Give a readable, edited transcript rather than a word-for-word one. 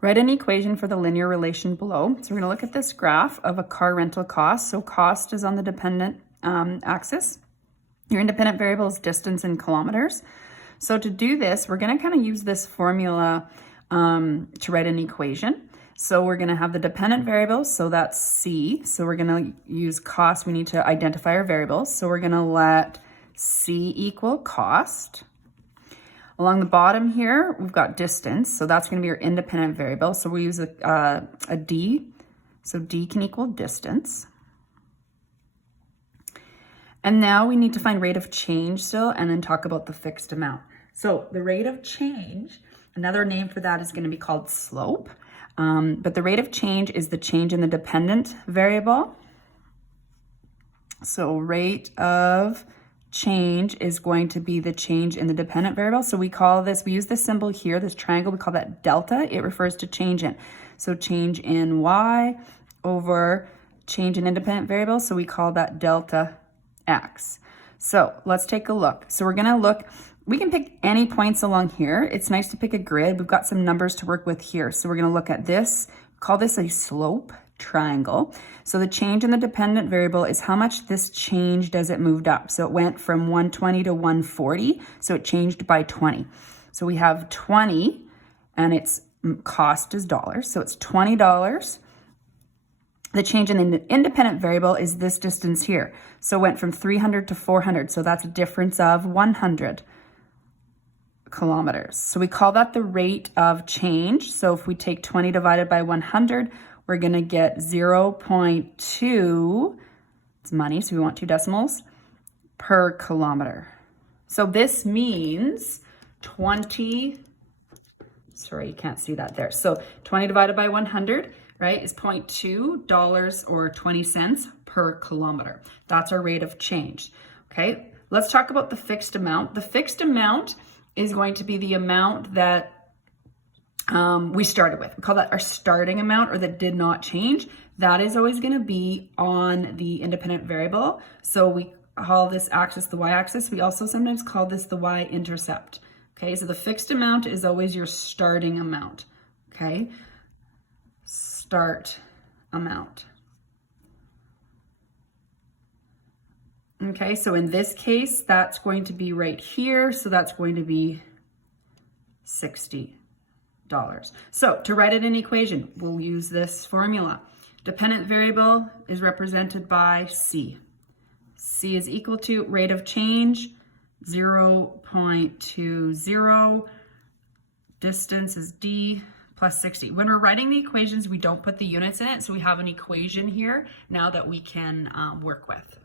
Write an equation for the linear relation below. So we're going to look at this graph of a car rental cost. So cost is on the dependent axis. Your independent variable is distance in kilometers. So to do this, we're going to kind of use this formula to write an equation. So we're going to have the dependent variable, so that's C. So we're going to use cost. We need to identify our variables. So we're going to let C equal cost. Along the bottom here, we've got distance. So that's going to be our independent variable. So we use a D. So D can equal distance. And now we need to find rate of change still and then talk about the fixed amount. So the rate of change, another name for that is going to be called slope. But the rate of change is the change in the dependent variable. So rate of change is going to be the change in the dependent variable. So we call this, we use this symbol here, this triangle, we call that delta. It refers to change in. So change in y over change in independent variable. So we call that delta x. So let's take a look. So we're going to look, we can pick any points along here. It's nice to pick a grid. We've got some numbers to work with here. So we're going to look at this, call this a slope triangle. So the change in the dependent variable is how much this changed as it moved up. So it went from 120 to 140. So it changed by 20. So we have 20 and its cost is dollars. So it's $20. The change in the independent variable is this distance here. So it went from 300 to 400. So that's a difference of 100 kilometers. So we call that the rate of change. So if we take 20 divided by 100, we're going to get 0.2, it's money, so we want 2 decimals, per kilometer. So this means 20, sorry, you can't see that there. So 20 divided by 100, right, is $0.2 or 20 cents per kilometer. That's our rate of change. Okay, let's talk about the fixed amount. The fixed amount is going to be the amount that we started with. We call that our starting amount, or that did not change. That is always going to be on the independent variable. So we call this axis the y-axis. We also sometimes call this the y-intercept. Okay, so the fixed amount is always your starting amount. Okay, start amount. Okay, so in this case, that's going to be right here. So that's going to be $60. So to write it in equation, we'll use this formula. Dependent variable is represented by C. C is equal to rate of change, 0.20. Distance is D plus 60. When we're writing the equations, we don't put the units in it. So we have an equation here now that we can work with.